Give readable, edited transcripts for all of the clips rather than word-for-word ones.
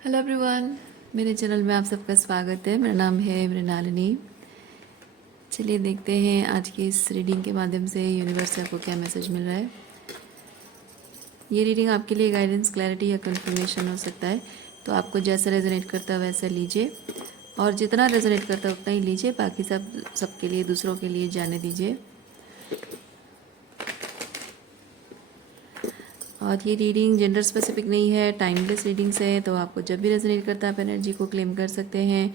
Hello everyone, मेरे channel में आप सबका स्वागत है। मेरा नाम है मृणालिनी। चलिए देखते हैं आज की इस रीडिंग के माध्यम से यूनिवर्स से आपको क्या मैसेज मिल रहा है। ये रीडिंग आपके लिए गाइडेंस, क्लैरिटी या कंफर्मेशन हो सकता है, तो आपको जैसा रेजोनेट करता है वैसा लीजिए, और जितना रेजोनेट करता है उतना ही लीजिए। बाकी सबके लिए, दूसरों के लिए जाने दीजिए। और ये रीडिंग जेंडर स्पेसिफिक नहीं है, टाइमलेस रीडिंग्स है, तो आपको जब भी रेजोनेट करता है आप एनर्जी को क्लेम कर सकते हैं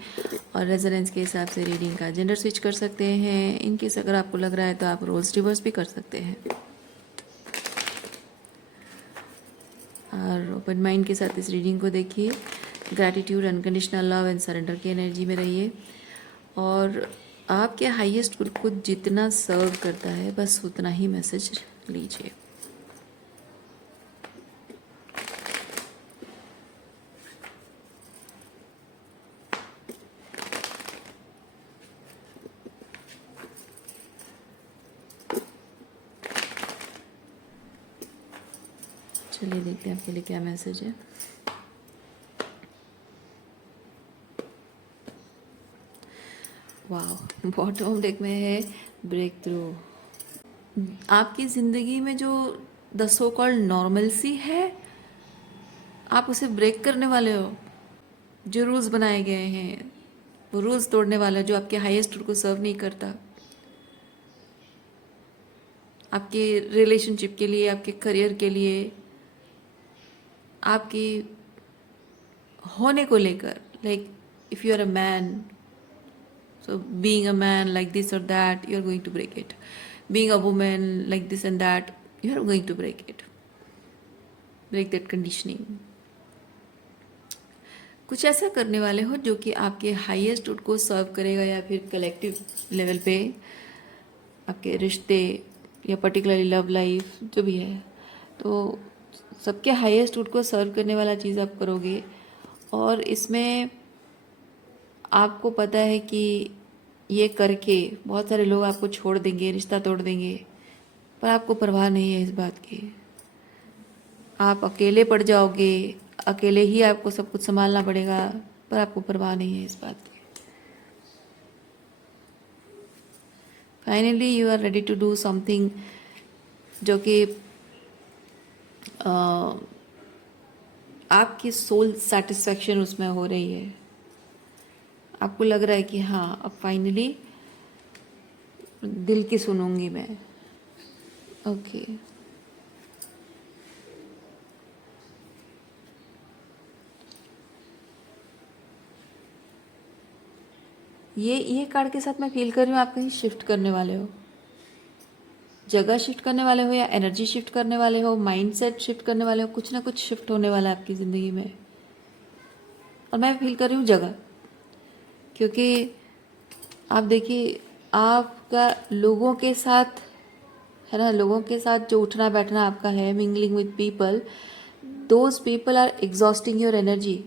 और रेजोनेंस के हिसाब से रीडिंग का जेंडर स्विच कर सकते हैं। इनकेस अगर आपको लग रहा है तो आप रोल्स रिवर्स भी कर सकते हैं। और ओपन माइंड के साथ इस रीडिंग को देखिए। Gratitude, unconditional love and surrender की एनर्जी में रहिए, और आपके हाईएस्ट गुड को जितना सर्व करता है बस उतना ही मैसेज लीजिए। चलिए देखते हैं आपके लिए क्या मैसेज है। वाह, बॉटम डेक में है ब्रेक थ्रू। आपकी ज़िंदगी में जो द सो कॉल्ड नॉर्मलसी है, आप उसे ब्रेक करने वाले हो। जो रूल्स बनाए गए हैं वो रूल्स तोड़ने वाला, जो आपके हाईएस्ट को सर्व नहीं करता, आपके रिलेशनशिप के लिए, आपके करियर के लिए, आपकी होने को लेकर। Like if you are a man, so being a man like this or that, you are going to break it. Being a woman like this and that, you are going to break it. Break that conditioning. कुछ ऐसा करने वाले हो जो कि आपके highest good को सर्व करेगा, या फिर कलेक्टिव लेवल पे आपके रिश्ते या पर्टिकुलरली लव लाइफ जो भी है, तो सबके हाईएस्ट गुड को सर्व करने वाला चीज़ आप करोगे। और इसमें आपको पता है कि ये करके बहुत सारे लोग आपको छोड़ देंगे, रिश्ता तोड़ देंगे, पर आपको परवाह नहीं है इस बात की। आप अकेले पड़ जाओगे, अकेले ही आपको सब कुछ संभालना पड़ेगा, पर आपको परवाह नहीं है इस बात की। Finally you are ready to do something जो कि आपकी सोल सेटिस्फैक्शन उसमें हो रही है। आपको लग रहा है कि हाँ, अब फाइनली दिल की सुनूंगी मैं। ओके, ये कार्ड के साथ मैं फील कर रही हूँ आप कहीं शिफ्ट करने वाले हो, जगह शिफ्ट करने वाले हो, या एनर्जी शिफ्ट करने वाले हो, माइंडसेट शिफ्ट करने वाले हो। कुछ ना कुछ शिफ्ट होने वाला है आपकी ज़िंदगी में, और मैं फील कर रही हूँ जगह। क्योंकि आप देखिए, आपका लोगों के साथ है ना, लोगों के साथ जो उठना बैठना आपका है, mingling with people, those people are exhausting your energy,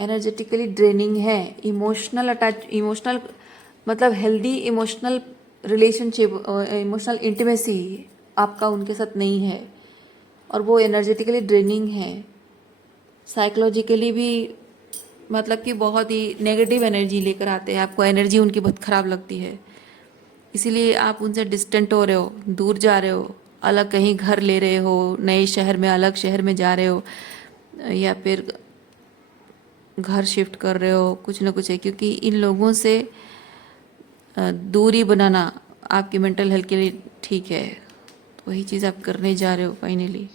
energetically draining है। इमोशनल मतलब healthy emotional relationship, emotional intimacy आपका उनके साथ नहीं है, और वो एनर्जेटिकली ड्रेनिंग है। साइकोलॉजिकली भी मतलब कि बहुत ही नेगेटिव एनर्जी लेकर आते हैं आपको, एनर्जी उनकी बहुत ख़राब लगती है, इसीलिए आप उनसे डिस्टेंट हो रहे हो, दूर जा रहे हो, अलग कहीं घर ले रहे हो, नए शहर में, अलग शहर में जा रहे हो, या फिर घर शिफ्ट कर रहे हो, कुछ ना कुछ है। क्योंकि इन लोगों से दूरी बनाना आपकी मेंटल हेल्थ के लिए ठीक है, तो वही चीज़ आप करने जा रहे हो फाइनली।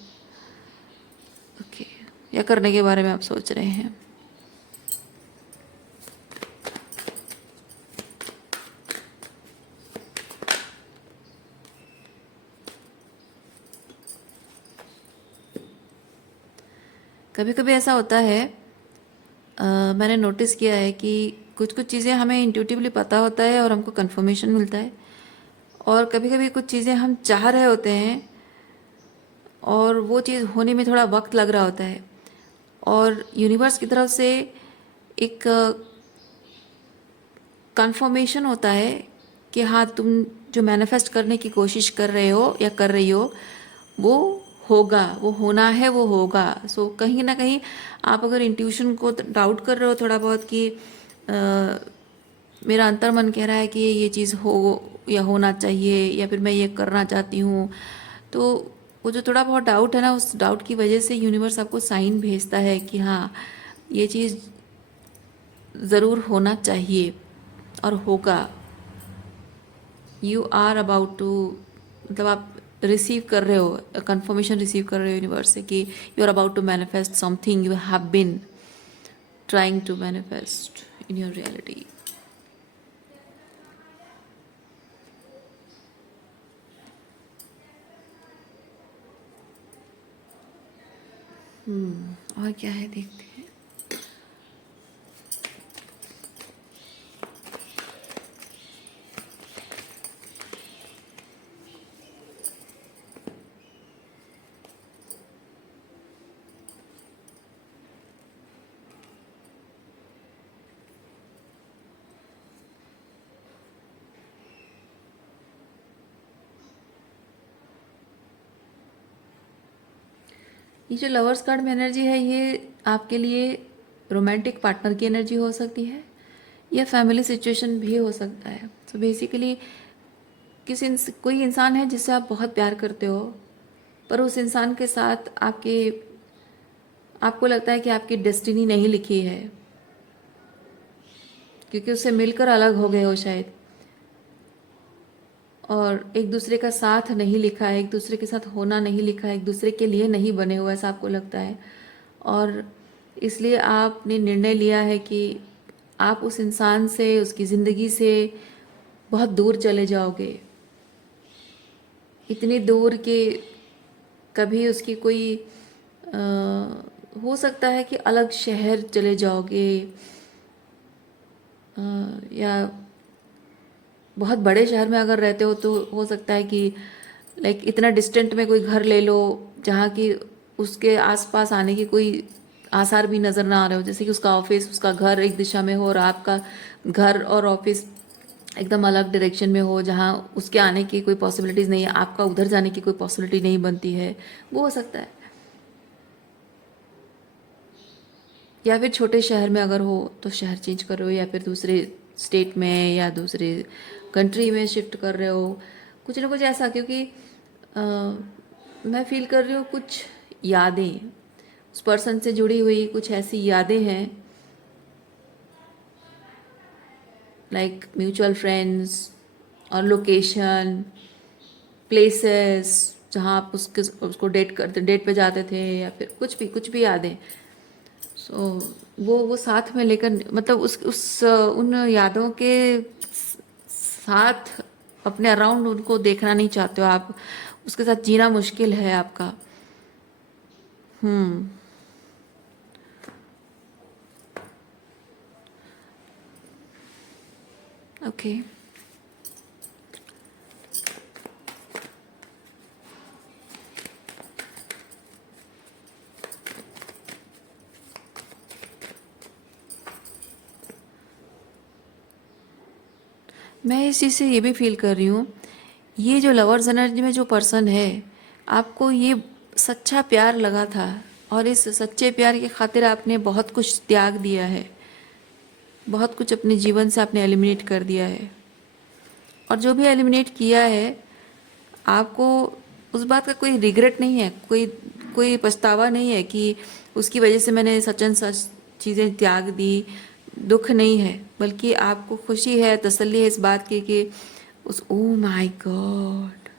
ओके, या करने के बारे में आप सोच रहे हैं। कभी कभी ऐसा होता है, मैंने नोटिस किया है कि कुछ कुछ चीज़ें हमें इंट्यूटिवली पता होता है और हमको कंफर्मेशन मिलता है, और कभी कभी कुछ चीज़ें हम चाह रहे होते हैं और वो चीज़ होने में थोड़ा वक्त लग रहा होता है, और यूनिवर्स की तरफ से एक कंफर्मेशन होता है कि हाँ, तुम जो मैनिफेस्ट करने की कोशिश कर रहे हो या कर रही हो वो होगा, वो होना है, वो होगा। सो कहीं ना कहीं आप अगर इंट्यूशन को डाउट कर रहे हो थोड़ा बहुत कि मेरा अंतर्मन कह रहा है कि ये चीज़ हो या होना चाहिए या फिर मैं ये करना चाहती हूँ, तो वो जो थोड़ा बहुत डाउट है ना, उस डाउट की वजह से यूनिवर्स आपको साइन भेजता है कि हाँ, ये चीज़ ज़रूर होना चाहिए और होगा। यू आर अबाउट टू, मतलब आप रिसीव कर रहे हो, कंफर्मेशन रिसीव कर रहे हो यूनिवर्स से कि you are about to manifest something you have been trying to manifest in your reality. और क्या है देखते हैं। ये जो लवर्स कार्ड में एनर्जी है, ये आपके लिए रोमांटिक पार्टनर की एनर्जी हो सकती है या फैमिली सिचुएशन भी हो सकता है। तो बेसिकली कोई इंसान है जिससे आप बहुत प्यार करते हो, पर उस इंसान के साथ आपको लगता है कि आपकी डेस्टिनी नहीं लिखी है, क्योंकि उससे मिलकर अलग हो गए हो शायद, और एक दूसरे का साथ नहीं लिखा है, एक दूसरे के साथ होना नहीं लिखा है, एक दूसरे के लिए नहीं बने हुए, ऐसा आपको लगता है। और इसलिए आपने निर्णय लिया है कि आप उस इंसान से, उसकी ज़िंदगी से बहुत दूर चले जाओगे, इतनी दूर कि कभी उसकी कोई हो सकता है कि अलग शहर चले जाओगे, या बहुत बड़े शहर में अगर रहते हो तो हो सकता है कि लाइक इतना डिस्टेंट में कोई घर ले लो जहाँ की उसके आसपास आने की कोई आसार भी नज़र ना आ रहे हो। जैसे कि उसका ऑफिस, उसका घर एक दिशा में हो और आपका घर और ऑफिस एकदम अलग डायरेक्शन में हो, जहाँ उसके आने की कोई पॉसिबिलिटीज़ नहीं है, आपका उधर जाने की कोई पॉसिबिलिटी नहीं बनती है, वो हो सकता है। या फिर छोटे शहर में अगर हो तो शहर चेंज कर रहे हो, या फिर दूसरे स्टेट में या दूसरे कंट्री में शिफ्ट कर रहे हो, कुछ ना कुछ ऐसा। क्योंकि अ, मैं फील कर रही हूँ कुछ यादें, उस पर्सन से जुड़ी हुई कुछ ऐसी यादें हैं, लाइक म्यूचुअल फ्रेंड्स और लोकेशन, प्लेसेस जहाँ आप उसको डेट पे जाते थे, या फिर कुछ भी यादें। सो वो साथ में लेकर, मतलब उस उन यादों के साथ अपने अराउंड उनको देखना नहीं चाहते हो आप, उसके साथ जीना मुश्किल है आपका। हम्म ओके। मैं इस चीज़ से ये भी फील कर रही हूँ, ये जो लवर्स एनर्जी में जो पर्सन है, आपको ये सच्चा प्यार लगा था, और इस सच्चे प्यार की खातिर आपने बहुत कुछ त्याग दिया है, बहुत कुछ अपने जीवन से आपने एलिमिनेट कर दिया है। और जो भी एलिमिनेट किया है, आपको उस बात का कोई रिग्रेट नहीं है, कोई कोई पछतावा नहीं है कि उसकी वजह से मैंने सच एंड सच चीज़ें त्याग दी। दुख नहीं है, बल्कि आपको खुशी है, तसल्ली है इस बात की कि ओ माय गॉड,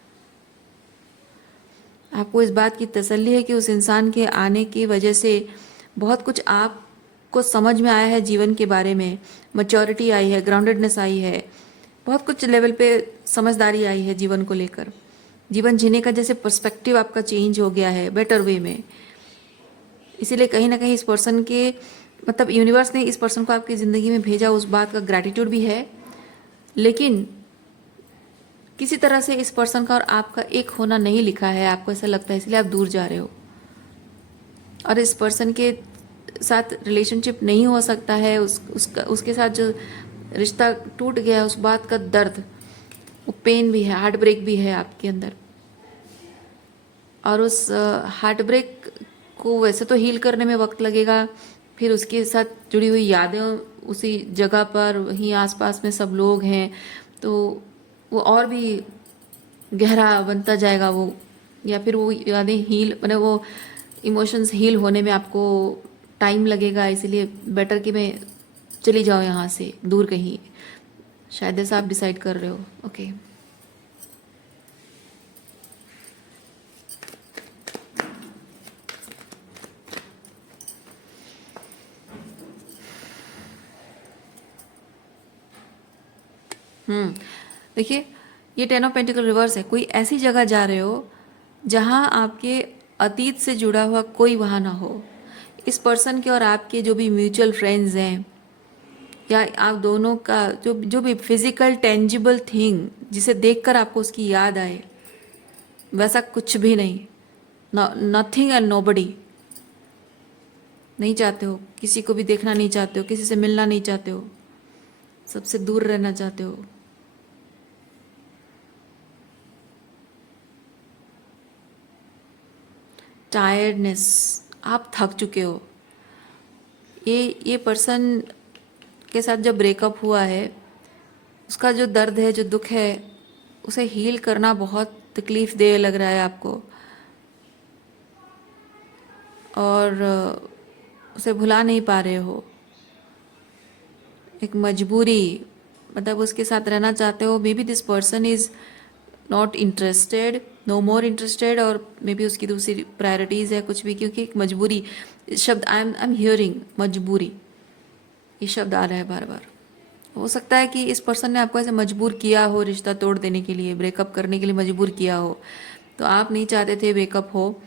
आपको इस बात की तसल्ली है कि उस इंसान के आने की वजह से बहुत कुछ आपको समझ में आया है जीवन के बारे में, मैच्योरिटी आई है, ग्राउंडेडनेस आई है, बहुत कुछ लेवल पे समझदारी आई है जीवन को लेकर। जीवन जीने का जैसे पर्सपेक्टिव आपका चेंज हो गया है बेटर वे में। इसीलिए कहीं ना कहीं इस पर्सन के, मतलब यूनिवर्स ने इस पर्सन को आपकी ज़िंदगी में भेजा, उस बात का ग्रैटिट्यूड भी है, लेकिन किसी तरह से इस पर्सन का और आपका एक होना नहीं लिखा है, आपको ऐसा लगता है, इसलिए आप दूर जा रहे हो। और इस पर्सन के साथ रिलेशनशिप नहीं हो सकता है, उसके साथ जो रिश्ता टूट गया, उस बात का दर्द, वो पेन भी है, हार्ट ब्रेक भी है आपके अंदर। और उस हार्ट ब्रेक को वैसे तो हील करने में वक्त लगेगा, फिर उसके साथ जुड़ी हुई यादें उसी जगह पर वहीं आसपास में सब लोग हैं, तो वो और भी गहरा बनता जाएगा वो, या फिर वो यादें हील मतलब वो इमोशंस हील होने में आपको टाइम लगेगा। इसीलिए बेटर कि मैं चली जाऊँ यहाँ से दूर कहीं, शायद ऐसा आप डिसाइड कर रहे हो। ओके। देखिए, ये टेन ऑफ पेंटिकल रिवर्स है। कोई ऐसी जगह जा रहे हो जहाँ आपके अतीत से जुड़ा हुआ कोई वहाँ ना हो। इस पर्सन के और आपके जो भी म्यूचुअल फ्रेंड्स हैं, या आप दोनों का जो जो भी फिजिकल टेंजिबल थिंग जिसे देखकर आपको उसकी याद आए, वैसा कुछ भी नहीं। Nothing and nobody. नहीं चाहते हो, किसी को भी देखना नहीं चाहते हो, किसी से मिलना नहीं चाहते हो, सबसे दूर रहना चाहते हो। टायर्डनेस, आप थक चुके हो। ये पर्सन के साथ जब ब्रेकअप हुआ है, उसका जो दर्द है, जो दुख है, उसे हील करना बहुत तकलीफ देह लग रहा है आपको, और उसे भुला नहीं पा रहे हो। एक मजबूरी, मतलब उसके साथ रहना चाहते हो। Maybe this person is not interested, no more interested, और मे बी उसकी दूसरी प्रायोरिटीज़ है कुछ भी, क्योंकि एक मजबूरी शब्द आई एम हियरिंग, मजबूरी ये शब्द आ रहा है बार बार। हो सकता है कि इस पर्सन ने आपको ऐसे मजबूर किया हो, रिश्ता तोड़ देने के लिए, ब्रेकअप करने के लिए मजबूर किया हो। तो आप नहीं चाहते थे ब्रेकअप हो,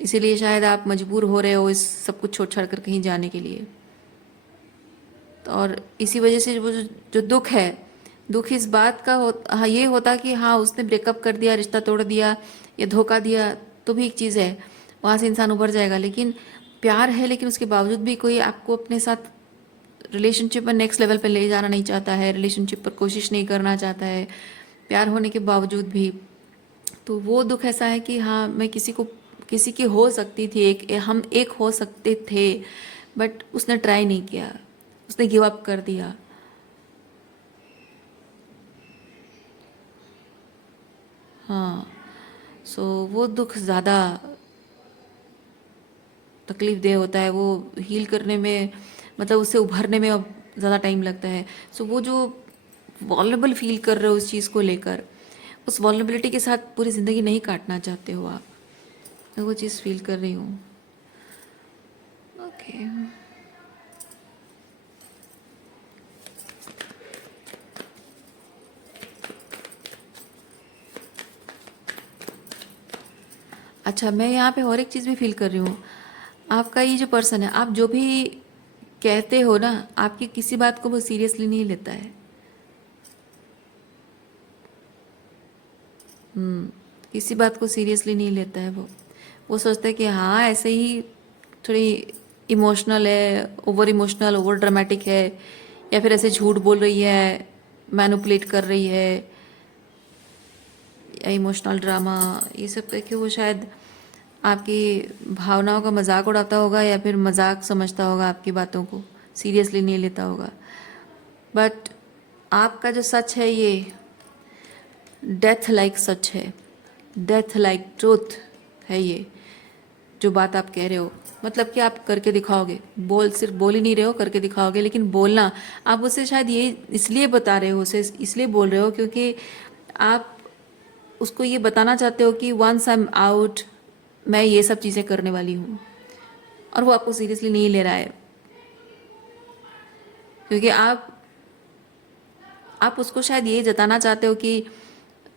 इसीलिए शायद आप मजबूर हो रहे हो इस सब कुछ छोड़ छाड़ कर कहीं जाने के लिए। तो और इसी वजह से वो जो दुख है, दुख इस बात का हाँ, ये होता कि हाँ उसने ब्रेकअप कर दिया, रिश्ता तोड़ दिया या धोखा दिया, तो भी एक चीज़ है, वहाँ से इंसान उभर जाएगा। लेकिन प्यार है, लेकिन उसके बावजूद भी कोई आपको अपने साथ रिलेशनशिप में नेक्स्ट लेवल पे ले जाना नहीं चाहता है, रिलेशनशिप पर कोशिश नहीं करना चाहता है, प्यार होने के बावजूद भी। तो वो दुख ऐसा है कि हाँ, मैं किसी की हो सकती थी, हम एक हो सकते थे, बट उसने ट्राई नहीं किया, उसने गिव अप कर दिया। हाँ, सो वो दुख ज़्यादा तकलीफ देह होता है, वो हील करने में, मतलब उससे उभरने में अब ज़्यादा टाइम लगता है। सो वो जो वॉल्नरेबल फील कर रहे हो उस चीज़ को लेकर, उस वॉल्नरेबिलिटी के साथ पूरी ज़िंदगी नहीं काटना चाहते हो आप। मैं वो चीज़ फील कर रही हूँ। ओके। अच्छा, मैं यहाँ पे और एक चीज़ भी फील कर रही हूँ। आपका ये जो पर्सन है, आप जो भी कहते हो ना, आपकी किसी बात को वो सीरियसली नहीं लेता है। किसी बात को सीरियसली नहीं लेता है वो सोचता है कि हाँ ऐसे ही थोड़ी इमोशनल है, ओवर इमोशनल, ओवर ड्रामेटिक है, या फिर ऐसे झूठ बोल रही है, मैनिपुलेट कर रही है, या इमोशनल ड्रामा, ये सब करके वो शायद आपकी भावनाओं का मजाक उड़ाता होगा, या फिर मजाक समझता होगा, आपकी बातों को सीरियसली नहीं लेता होगा। बट आपका जो सच है, ये डेथ लाइक सच है, डेथ लाइक ट्रूथ है ये जो बात आप कह रहे हो। मतलब कि आप करके दिखाओगे, सिर्फ बोल ही नहीं रहे हो, करके दिखाओगे। लेकिन बोलना, आप उसे शायद ये इसलिए बता रहे हो, उसे इसलिए बोल रहे हो क्योंकि आप उसको ये बताना चाहते हो कि वंस आई एम आउट, मैं ये सब चीज़ें करने वाली हूँ। और वो आपको सीरियसली नहीं ले रहा है, क्योंकि आप उसको शायद ये जताना चाहते हो कि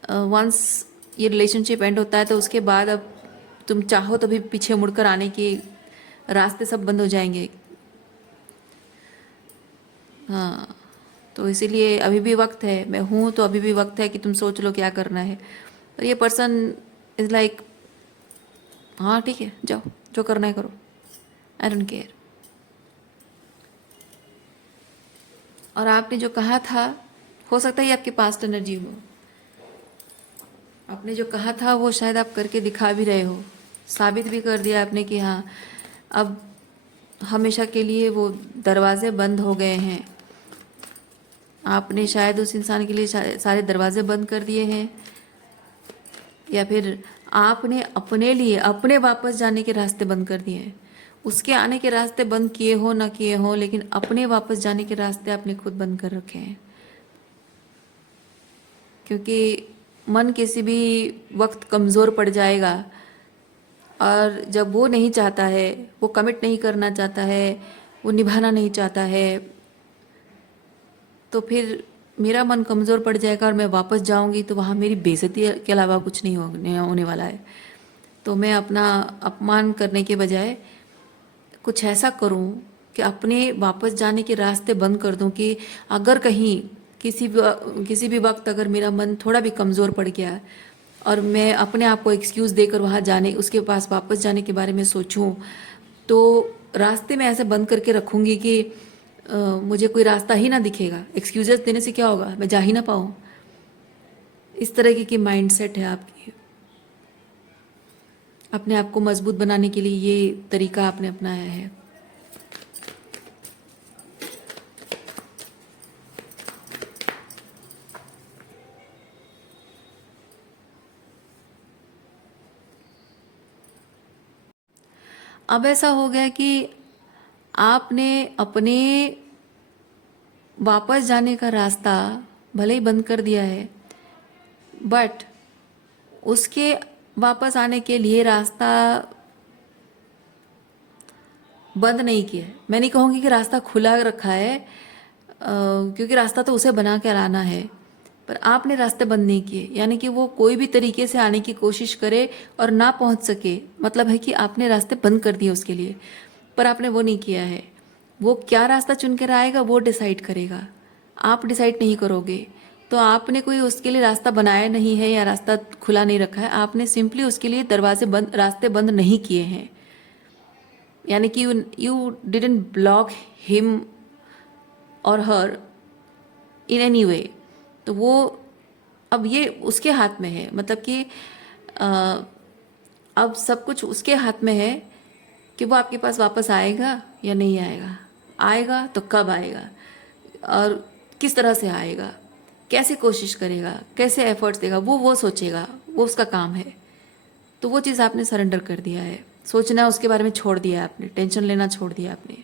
वंस ये रिलेशनशिप एंड होता है तो उसके बाद अब तुम चाहो तो भी पीछे मुड़कर आने के रास्ते सब बंद हो जाएंगे। हाँ, तो इसीलिए अभी भी वक्त है, मैं हूँ तो अभी भी वक्त है कि तुम सोच लो क्या करना है। और ये पर्सन इज़ लाइक, हाँ ठीक है, जाओ जो करना है करो, आई डोंट केयर। और आपने जो कहा था, हो सकता है ये आपकी पास्ट एनर्जी हो, आपने जो कहा था वो शायद आप करके दिखा भी रहे हो, साबित भी कर दिया आपने कि हाँ अब हमेशा के लिए वो दरवाजे बंद हो गए हैं। आपने शायद उस इंसान के लिए सारे दरवाजे बंद कर दिए हैं, या फिर आपने अपने लिए अपने वापस जाने के रास्ते बंद कर दिए हैं। उसके आने के रास्ते बंद किए हो ना किए हो, लेकिन अपने वापस जाने के रास्ते आपने खुद बंद कर रखे हैं। क्योंकि मन किसी भी वक्त कमज़ोर पड़ जाएगा, और जब वो नहीं चाहता है, वो कमिट नहीं करना चाहता है, वो निभाना नहीं चाहता है, तो फिर मेरा मन कमज़ोर पड़ जाएगा और मैं वापस जाऊंगी तो वहाँ मेरी बेइज्जती के अलावा कुछ नहीं होने वाला है। तो मैं अपना अपमान करने के बजाय कुछ ऐसा करूं कि अपने वापस जाने के रास्ते बंद कर दूं, कि अगर कहीं किसी भी वक्त अगर मेरा मन थोड़ा भी कमज़ोर पड़ गया और मैं अपने आप को एक्सक्यूज़ देकर वहाँ जाने, उसके पास वापस जाने के बारे में सोचूं, तो रास्ते में ऐसे बंद करके रखूंगी कि मुझे कोई रास्ता ही ना दिखेगा। एक्सक्यूजेस देने से क्या होगा, मैं जा ही ना पाऊँ। इस तरह की माइंड सेट है आपकी। अपने आप को मजबूत बनाने के लिए ये तरीका आपने अपनाया है। अब ऐसा हो गया कि आपने अपने वापस जाने का रास्ता भले ही बंद कर दिया है, बट उसके वापस आने के लिए रास्ता बंद नहीं किया है। मैं नहीं कहूँगी कि रास्ता खुला रखा है, क्योंकि रास्ता तो उसे बना के लाना है, पर आपने रास्ते बंद नहीं किए। यानी कि वो कोई भी तरीके से आने की कोशिश करे और ना पहुंच सके, मतलब है कि आपने रास्ते बंद कर दिए उसके लिए, पर आपने वो नहीं किया है। वो क्या रास्ता चुन कर आएगा वो डिसाइड करेगा, आप डिसाइड नहीं करोगे। तो आपने कोई उसके लिए रास्ता बनाया नहीं है या रास्ता खुला नहीं रखा है, आपने सिंपली उसके लिए रास्ते बंद नहीं किए हैं। यानी कि यू डिडंट ब्लॉक हिम और हर इन एनी वे। तो वो अब ये उसके हाथ में है, मतलब कि अ, अब सब कुछ उसके हाथ में है कि वो आपके पास वापस आएगा या नहीं आएगा। आएगा तो कब आएगा और किस तरह से आएगा, कैसे कोशिश करेगा, कैसे एफर्ट्स देगा, वो सोचेगा, वो उसका काम है। तो वो चीज़ आपने सरेंडर कर दिया है, सोचना उसके बारे में छोड़ दिया है आपने, टेंशन लेना छोड़ दिया आपने।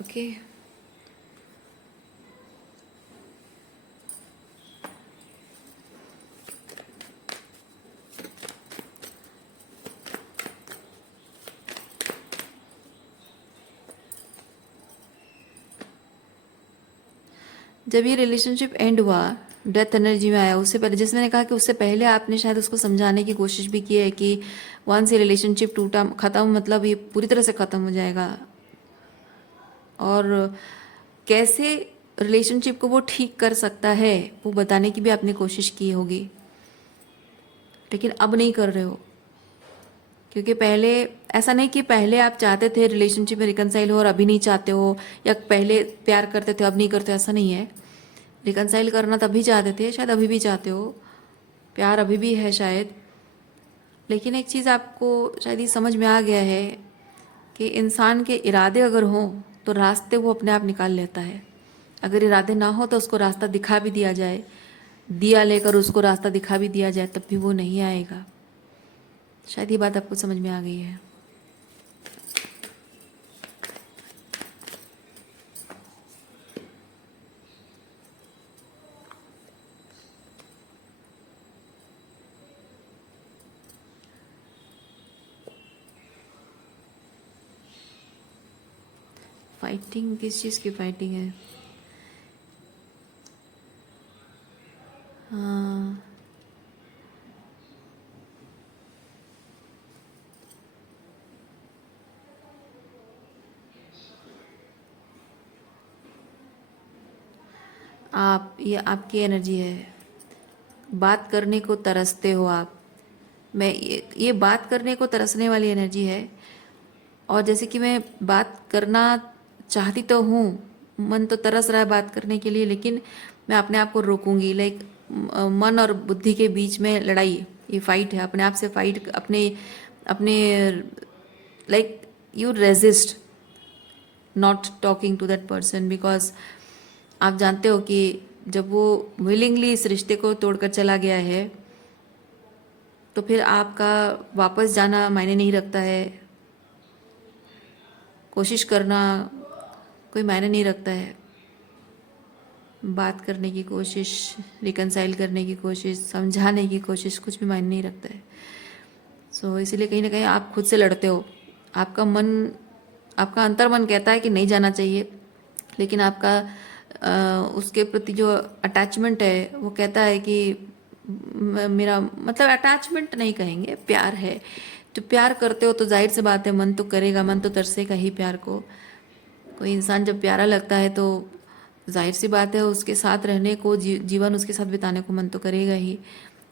ओके। जब ये रिलेशनशिप एंड हुआ, डेथ एनर्जी में आया, उससे पहले जैसे मैंने कहा कि उससे पहले आपने शायद उसको समझाने की कोशिश भी की है कि वंस ये रिलेशनशिप टूटा, ख़त्म, मतलब ये पूरी तरह से ख़त्म हो जाएगा, और कैसे रिलेशनशिप को वो ठीक कर सकता है वो बताने की भी आपने कोशिश की होगी। लेकिन अब नहीं कर रहे हो, क्योंकि पहले ऐसा नहीं कि पहले आप चाहते थे रिलेशनशिप में रिकनसाइल हो और अभी नहीं चाहते हो, या पहले प्यार करते थे अब नहीं करते, ऐसा नहीं है। रिकनसाइल करना तभी चाहते थे, शायद अभी भी चाहते हो, प्यार अभी भी है शायद। लेकिन एक चीज़ आपको शायद ये समझ में आ गया है कि इंसान के इरादे अगर हों तो रास्ते वो अपने आप निकाल लेता है। अगर इरादे ना हो तो उसको रास्ता दिखा भी दिया जाए, दिया लेकर उसको रास्ता दिखा भी दिया जाए, तब भी वो नहीं आएगा। शायद ये बात आपको समझ में आ गई है। फाइटिंग किस चीज़ की फाइटिंग है? हाँ, ये आपकी एनर्जी है। बात करने को तरसते हो आप। मैं ये बात करने को तरसने वाली एनर्जी है। और जैसे कि मैं बात करना चाहती तो हूँ, मन तो तरस रहा है बात करने के लिए, लेकिन मैं अपने आप को रोकूंगी। लाइक मन और बुद्धि के बीच में लड़ाई, ये फाइट है, अपने आप से फाइट, अपने अपने like you resist not talking to that person, because आप जानते हो कि जब वो विलिंगली इस रिश्ते को तोड़कर चला गया है तो फिर आपका वापस जाना मायने नहीं रखता है, कोशिश करना कोई मायने नहीं रखता है, बात करने की कोशिश, रिकनसाइल करने की कोशिश, समझाने की कोशिश, कुछ भी मायने नहीं रखता है। सो इसीलिए कहीं ना कहीं आप खुद से लड़ते हो। आपका मन, आपका अंतर मन कहता है कि नहीं जाना चाहिए, लेकिन आपका उसके प्रति जो अटैचमेंट है वो कहता है कि मेरा मतलब अटैचमेंट नहीं कहेंगे, प्यार है। तो प्यार करते हो तो जाहिर सी बात है मन तो करेगा, मन तो तरसेगा ही प्यार को। कोई इंसान जब प्यारा लगता है तो जाहिर सी बात है उसके साथ रहने को, जीवन उसके साथ बिताने को मन तो करेगा ही।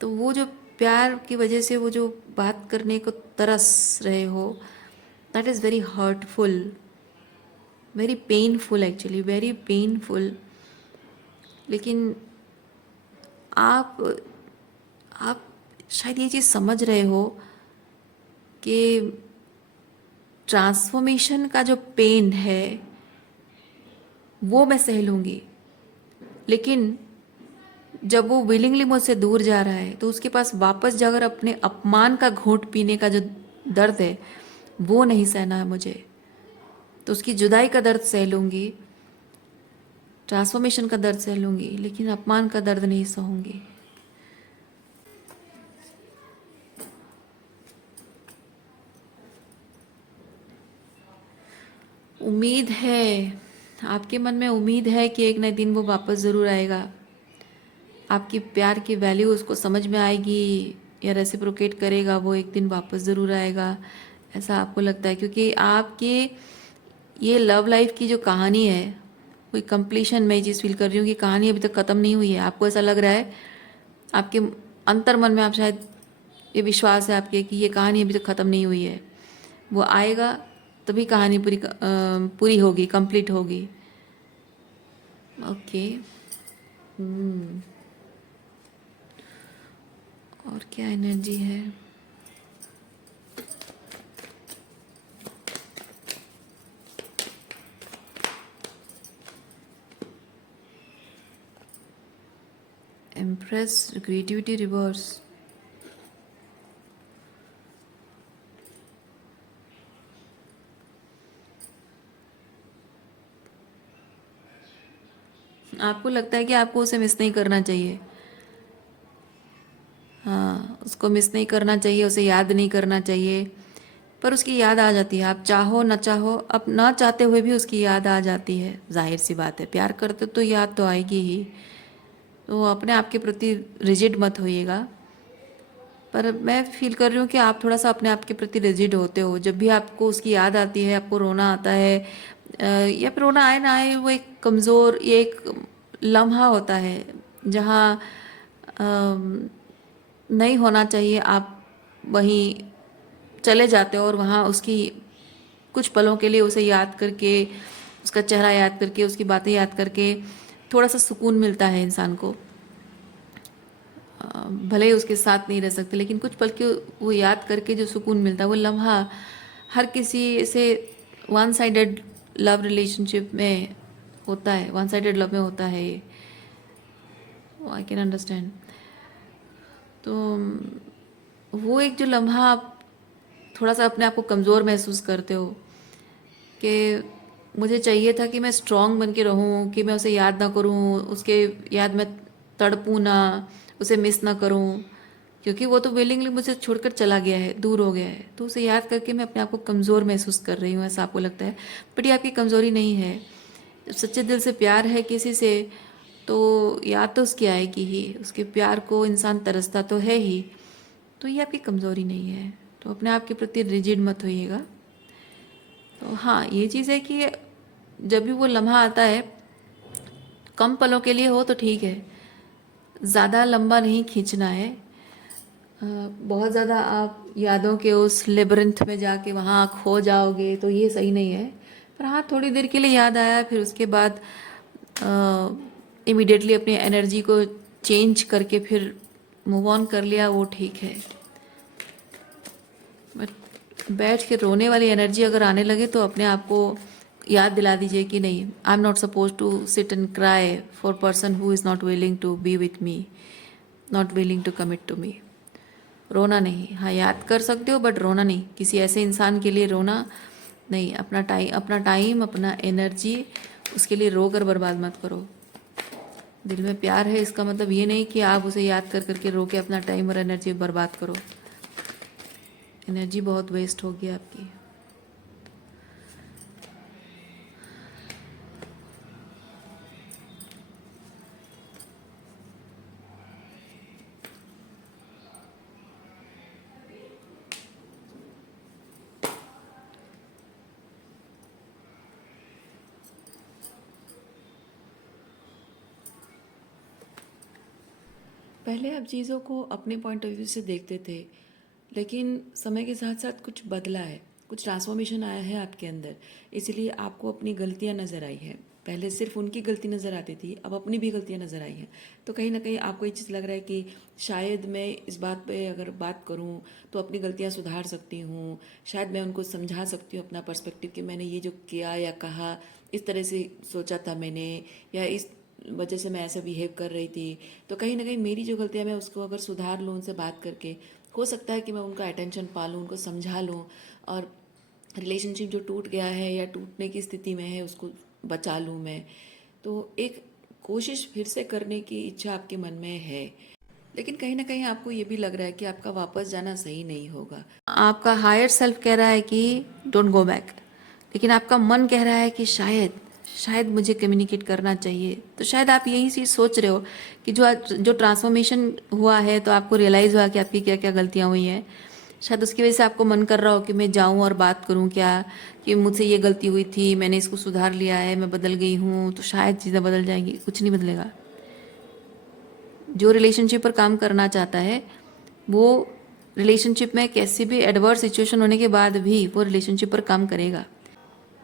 तो वो जो प्यार की वजह से वो जो बात करने को तरस रहे हो, that is very hurtful, very painful, actually very painful. लेकिन आप आप शायद ये चीज़ समझ रहे हो कि ट्रांसफॉर्मेशन का जो पेन है वो मैं सह लूँगी, लेकिन जब वो विलिंगली मुझसे दूर जा रहा है तो उसके पास वापस जाकर अपने अपमान का घूंट पीने का जो दर्द है वो नहीं सहना है मुझे। तो उसकी जुदाई का दर्द सह लूँगी, ट्रांसफॉर्मेशन का दर्द सह लूँगी, लेकिन अपमान का दर्द नहीं सहूँगी। उम्मीद है, आपके मन में उम्मीद है कि एक न दिन वो वापस ज़रूर आएगा। आपकी प्यार की वैल्यू उसको समझ में आएगी या रेसिप्रोकेट करेगा, वो एक दिन वापस ज़रूर आएगा, ऐसा आपको लगता है। क्योंकि आपकी ये लव लाइफ की जो कहानी है, कोई कंप्लीशन, मैं ये चीज़ फील कर रही हूँ कि कहानी अभी तक ख़त्म नहीं हुई है। आपको ऐसा लग रहा है, आपके अंतर मन में आप शायद ये विश्वास है आपके कि ये कहानी अभी तक ख़त्म नहीं हुई है, वो आएगा तभी कहानी पूरी होगी, कंप्लीट होगी। ओके। और क्या एनर्जी है? Empress, creativity reverse. आपको लगता है कि आपको उसे मिस नहीं करना चाहिए। हाँ, उसको मिस नहीं करना चाहिए, उसे याद नहीं करना चाहिए, पर उसकी याद आ जाती है। आप चाहो न चाहो, अब ना चाहते हुए भी उसकी याद आ जाती है। जाहिर सी बात है, प्यार करते तो याद तो आएगी ही। तो अपने आप के प्रति रिजिड मत होइएगा। पर मैं फील कर रही हूँ कि आप थोड़ा सा अपने आप के प्रति रिजिड होते हो। जब भी आपको उसकी याद आती है, आपको रोना आता है, या फिर रोना आए ना आए, वो एक कमज़ोर, ये एक लम्हा होता है जहाँ नहीं होना चाहिए, आप वहीं चले जाते हो और वहाँ उसकी कुछ पलों के लिए उसे याद करके, उसका चेहरा याद करके, उसकी बातें याद करके थोड़ा सा सुकून मिलता है इंसान को। भले ही उसके साथ नहीं रह सकते, लेकिन कुछ पल के वो याद करके जो सुकून मिलता है, वो लम्हा हर किसी से वन साइडेड लव रिलेशनशिप में होता है, वन साइडेड लव में होता है ये, आई कैन अंडरस्टैंड। तो वो एक जो लम्हा आप थोड़ा सा अपने आप को कमज़ोर महसूस करते हो कि मुझे चाहिए था कि मैं स्ट्रांग बन के रहूं, कि मैं उसे याद ना करूं, उसके याद में तड़पूं ना, उसे मिस ना करूं, क्योंकि वो तो विलिंगली मुझे छोड़कर चला गया है, दूर हो गया है। तो उसे याद करके मैं अपने आप को कमज़ोर महसूस कर रही हूँ, ऐसा आपको लगता है। बट ये आपकी कमज़ोरी नहीं है। जब सच्चे दिल से प्यार है किसी से तो याद तो उसकी आएगी ही, उसके प्यार को इंसान तरसता तो है ही। तो ये आपकी कमज़ोरी नहीं है। तो अपने आप के प्रति रिजिड मत होइएगा। तो हाँ, ये चीज़ है कि जब भी वो लम्हा आता है, कम पलों के लिए हो तो ठीक है, ज़्यादा लंबा नहीं खींचना है। बहुत ज़्यादा आप यादों के उस लेबरिंथ में जाके वहाँ खो जाओगे तो ये सही नहीं है। पर हाँ, थोड़ी देर के लिए याद आया, फिर उसके बाद इमिडिएटली अपनी एनर्जी को चेंज करके फिर मूव ऑन कर लिया, वो ठीक है। बट बैठ के रोने वाली एनर्जी अगर आने लगे तो अपने आप को याद दिला दीजिए कि नहीं, I am not suppose to sit and cry for person who is not willing to be with me, not willing to commit to me. रोना नहीं, हाँ याद कर सकते हो बट रोना नहीं, किसी ऐसे इंसान के लिए रोना नहीं। अपना टाइम अपना एनर्जी उसके लिए रो कर बर्बाद मत करो। दिल में प्यार है इसका मतलब ये नहीं कि आप उसे याद कर करके रो के अपना टाइम और एनर्जी बर्बाद करो। एनर्जी बहुत वेस्ट होगी आपकी। पहले आप चीज़ों को अपने पॉइंट ऑफ व्यू से देखते थे, लेकिन समय के साथ साथ कुछ बदला है, कुछ ट्रांसफॉर्मेशन आया है आपके अंदर, इसलिए आपको अपनी गलतियां नज़र आई हैं। पहले सिर्फ उनकी गलती नज़र आती थी, अब अपनी भी गलतियां नज़र आई हैं। तो कहीं ना कहीं आपको ये चीज़ लग रहा है कि शायद मैं इस बात पे अगर बात करूं तो अपनी गलतियां सुधार सकती हूं, शायद मैं उनको समझा सकती हूं अपना पर्सपेक्टिव कि मैंने ये जो किया या कहा इस तरह से सोचा था मैंने, या इस वजह से मैं ऐसे बिहेव कर रही थी। तो कहीं ना कहीं मेरी जो गलतियाँ मैं उसको अगर सुधार लूँ, उनसे बात करके, हो सकता है कि मैं उनका अटेंशन पा लूँ, उनको समझा लूँ, और रिलेशनशिप जो टूट गया है या टूटने की स्थिति में है उसको बचा लूँ मैं। तो एक कोशिश फिर से करने की इच्छा आपके मन में है, लेकिन कहीं ना कहीं आपको ये भी लग रहा है कि आपका वापस जाना सही नहीं होगा। आपका हायर सेल्फ कह रहा है कि डोंट गो बैक, लेकिन आपका मन कह रहा है कि शायद शायद मुझे कम्युनिकेट करना चाहिए। तो शायद आप यही चीज़ सोच रहे हो कि जो ट्रांसफॉर्मेशन हुआ है तो आपको रियलाइज़ हुआ कि आपकी क्या क्या गलतियाँ हुई हैं, शायद उसकी वजह से आपको मन कर रहा हो कि मैं जाऊं और बात करूं क्या, कि मुझसे ये गलती हुई थी, मैंने इसको सुधार लिया है, मैं बदल गई हूं, तो शायद चीज़ें बदल जाएंगी। कुछ नहीं बदलेगा। जो रिलेशनशिप पर काम करना चाहता है वो रिलेशनशिप में कैसी भी एडवर्स सिचुएशन होने के बाद भी वो रिलेशनशिप पर काम करेगा।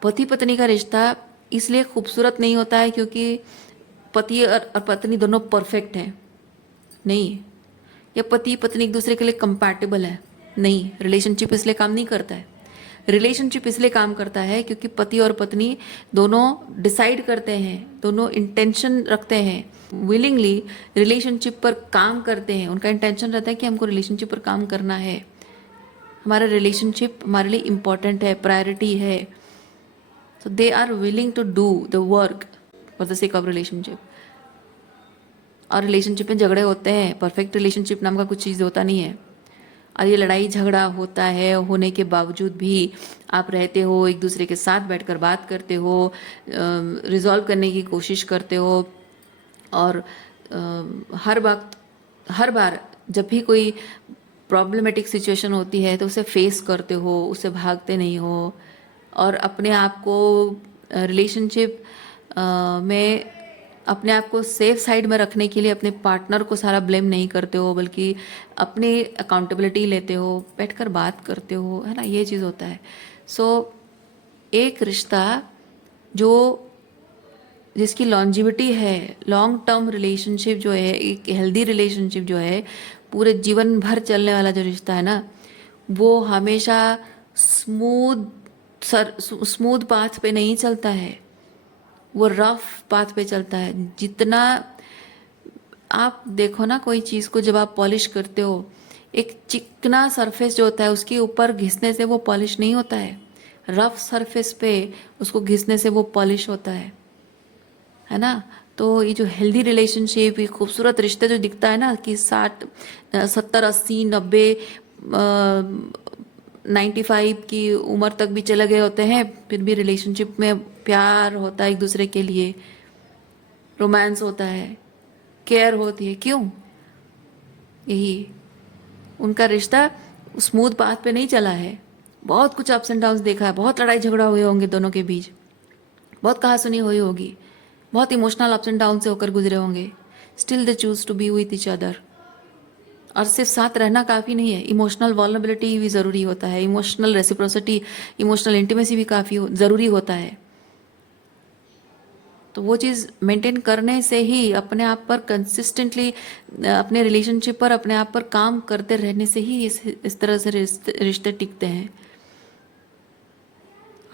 पति पत्नी का रिश्ता इसलिए खूबसूरत नहीं होता है क्योंकि पति और पत्नी दोनों परफेक्ट हैं, नहीं। या पति पत्नी एक दूसरे के लिए कंपैटिबल है, नहीं। रिलेशनशिप इसलिए काम नहीं करता है। रिलेशनशिप इसलिए काम करता है क्योंकि पति और पत्नी दोनों डिसाइड करते हैं, दोनों इंटेंशन रखते हैं, विलिंगली रिलेशनशिप पर काम करते हैं। उनका इंटेंशन रहता है कि हमको रिलेशनशिप पर काम करना है, हमारा रिलेशनशिप हमारे लिए इम्पॉर्टेंट है, प्रायोरिटी है। So they are willing to do the work for the sake of relationship. और रिलेशनशिप में झगड़े होते हैं, परफेक्ट रिलेशनशिप नाम का कुछ चीज़ होता नहीं है। और ये लड़ाई झगड़ा होता है, होने के बावजूद भी आप रहते हो, एक दूसरे के साथ बैठकर बात करते हो, रिजॉल्व करने की कोशिश करते हो, और हर बार जब भी कोई प्रॉब्लमेटिक सिचुएशन होती है तो उसे फेस करते हो, उससे भागते नहीं हो, और अपने आप को रिलेशनशिप में अपने आप को सेफ साइड में रखने के लिए अपने पार्टनर को सारा ब्लेम नहीं करते हो, बल्कि अपने अकाउंटेबिलिटी लेते हो, बैठकर बात करते हो, है ना, ये चीज़ होता है। सो एक रिश्ता जो जिसकी लॉन्जिविटी है, लॉन्ग टर्म रिलेशनशिप जो है, एक हेल्दी रिलेशनशिप जो है, पूरे जीवन भर चलने वाला जो रिश्ता है ना, वो हमेशा स्मूथ पाथ पे नहीं चलता है, वो रफ पाथ पे चलता है। जितना आप देखो ना, कोई चीज़ को जब आप पॉलिश करते हो, एक चिकना सरफेस जो होता है उसके ऊपर घिसने से वो पॉलिश नहीं होता है, रफ सरफेस पे उसको घिसने से वो पॉलिश होता है ना। तो ये जो हेल्दी रिलेशनशिप, ये खूबसूरत रिश्ते जो दिखता है ना कि 60 70 80 90 95 की उम्र तक भी चले गए होते हैं, फिर भी रिलेशनशिप में प्यार होता है एक दूसरे के लिए, रोमांस होता है, केयर होती है। क्यों? यही उनका रिश्ता स्मूथ पाथ पे नहीं चला है, बहुत कुछ अप्स एंड डाउन्स देखा है, बहुत लड़ाई झगड़ा हुए होंगे दोनों के बीच, बहुत कहा सुनी हुई होगी, बहुत इमोशनल अप्स एंड डाउन से होकर गुजरे होंगे, still they choose to be with each other. और सिर्फ साथ रहना काफ़ी नहीं है, इमोशनल वल्नरेबिलिटी भी ज़रूरी होता है, इमोशनल रेसिप्रोसिटी, इमोशनल इंटीमेसी भी काफ़ी ज़रूरी होता है। तो वो चीज़ मेंटेन करने से ही अपने आप पर कंसिस्टेंटली, अपने रिलेशनशिप पर अपने आप पर काम करते रहने से ही इस तरह से रिश्ते टिकते हैं।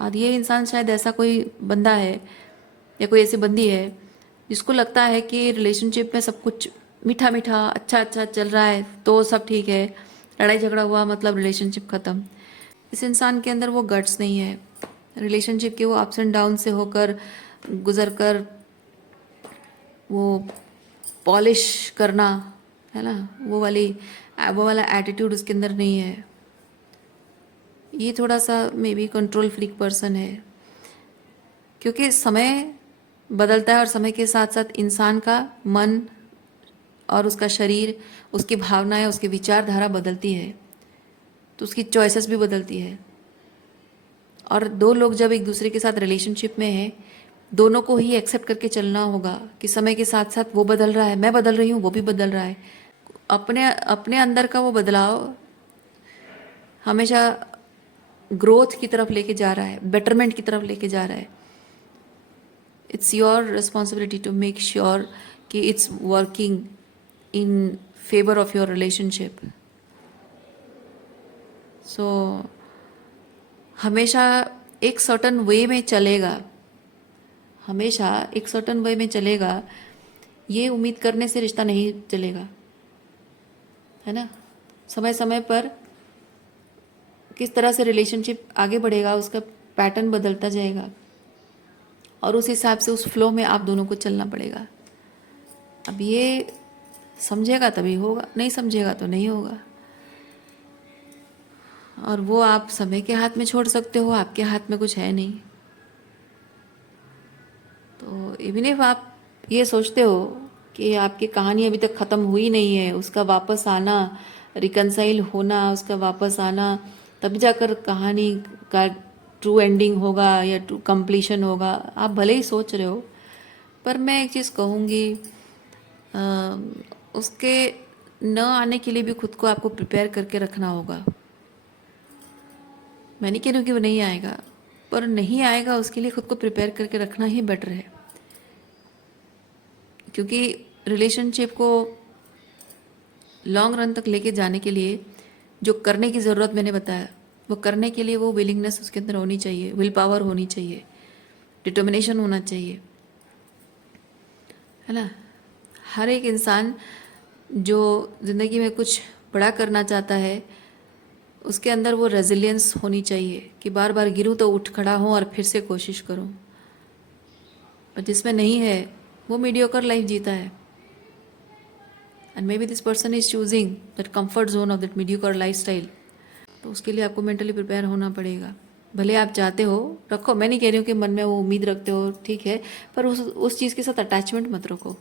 और ये इंसान शायद ऐसा कोई बंदा है या कोई ऐसी बंदी है जिसको लगता है कि रिलेशनशिप में सब कुछ मीठा मीठा अच्छा अच्छा चल रहा है तो सब ठीक है, लड़ाई झगड़ा हुआ मतलब रिलेशनशिप ख़त्म। इस इंसान के अंदर वो गट्स नहीं है, रिलेशनशिप के वो अप्स एंड डाउन से होकर गुजर कर वो पॉलिश करना, है ना, वो वाला एटीट्यूड उसके अंदर नहीं है। ये थोड़ा सा may be control freak person है, क्योंकि समय बदलता है और समय के साथ साथ इंसान का मन और उसका शरीर, उसकी भावनाएं, उसकी विचारधारा बदलती है, तो उसकी चॉइसेस भी बदलती है। और दो लोग जब एक दूसरे के साथ रिलेशनशिप में हैं, दोनों को ही एक्सेप्ट करके चलना होगा कि समय के साथ साथ वो बदल रहा है, मैं बदल रही हूँ, वो भी बदल रहा है। अपने अपने अंदर का वो बदलाव हमेशा ग्रोथ की तरफ लेके जा रहा है, बेटरमेंट की तरफ लेके जा रहा है। It's your responsibility to make sure कि it's working in favour of your relationship. So हमेशा एक सर्टन वे में चलेगा, हमेशा एक सर्टन वे में चलेगा, ये उम्मीद करने से रिश्ता नहीं चलेगा, है ना। समय समय पर किस तरह से रिलेशनशिप आगे बढ़ेगा उसका पैटर्न बदलता जाएगा और उस हिसाब से उस फ्लो में आप दोनों को चलना पड़ेगा। अब ये समझेगा तभी होगा, नहीं समझेगा तो नहीं होगा। और वो आप समय के हाथ में छोड़ सकते हो, आपके हाथ में कुछ है नहीं। तो इवन इफ आप ये सोचते हो कि आपकी कहानी अभी तक ख़त्म हुई नहीं है, उसका वापस आना, रिकनसाइल होना, उसका वापस आना, तब जाकर कहानी का ट्रू एंडिंग होगा या ट्रू कंप्लीशन होगा, आप भले ही सोच रहे हो। पर मैं एक चीज़ कहूँगी, उसके न आने के लिए भी खुद को आपको प्रिपेयर करके रखना होगा। मैं नहीं कह रही हूँ कि वो नहीं आएगा, पर नहीं आएगा उसके लिए खुद को प्रिपेयर करके रखना ही बेटर है। क्योंकि रिलेशनशिप को लॉन्ग रन तक लेके जाने के लिए जो करने की ज़रूरत मैंने बताया, वो करने के लिए वो विलिंगनेस उसके अंदर होनी चाहिए, विल पावर होनी चाहिए, डिटर्मिनेशन होना चाहिए, है ना। हर एक इंसान जो ज़िंदगी में कुछ बड़ा करना चाहता है, उसके अंदर वो रेजिलियंस होनी चाहिए कि बार बार गिरूँ तो उठ खड़ा हूँ और फिर से कोशिश करूँ। पर जिसमें नहीं है वो मीडियोकर लाइफ जीता है। And may be this person is choosing that comfort zone of that mediocre lifestyle. तो उसके लिए आपको मेंटली प्रिपेयर होना पड़ेगा। भले आप चाहते हो रखो, मैं नहीं कह रही हूँ कि मन में वो उम्मीद रखते हो, ठीक है, पर उस चीज़ के साथ अटैचमेंट मत रखो।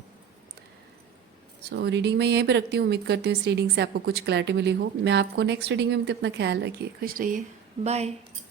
सो रीडिंग मैं यहीं पे रखती हूँ। उम्मीद करती हूँ इस रीडिंग से आपको कुछ क्लैरिटी मिली हो। मैं आपको नेक्स्ट रीडिंग में अपना ख्याल रखिए, खुश रहिए, बाय।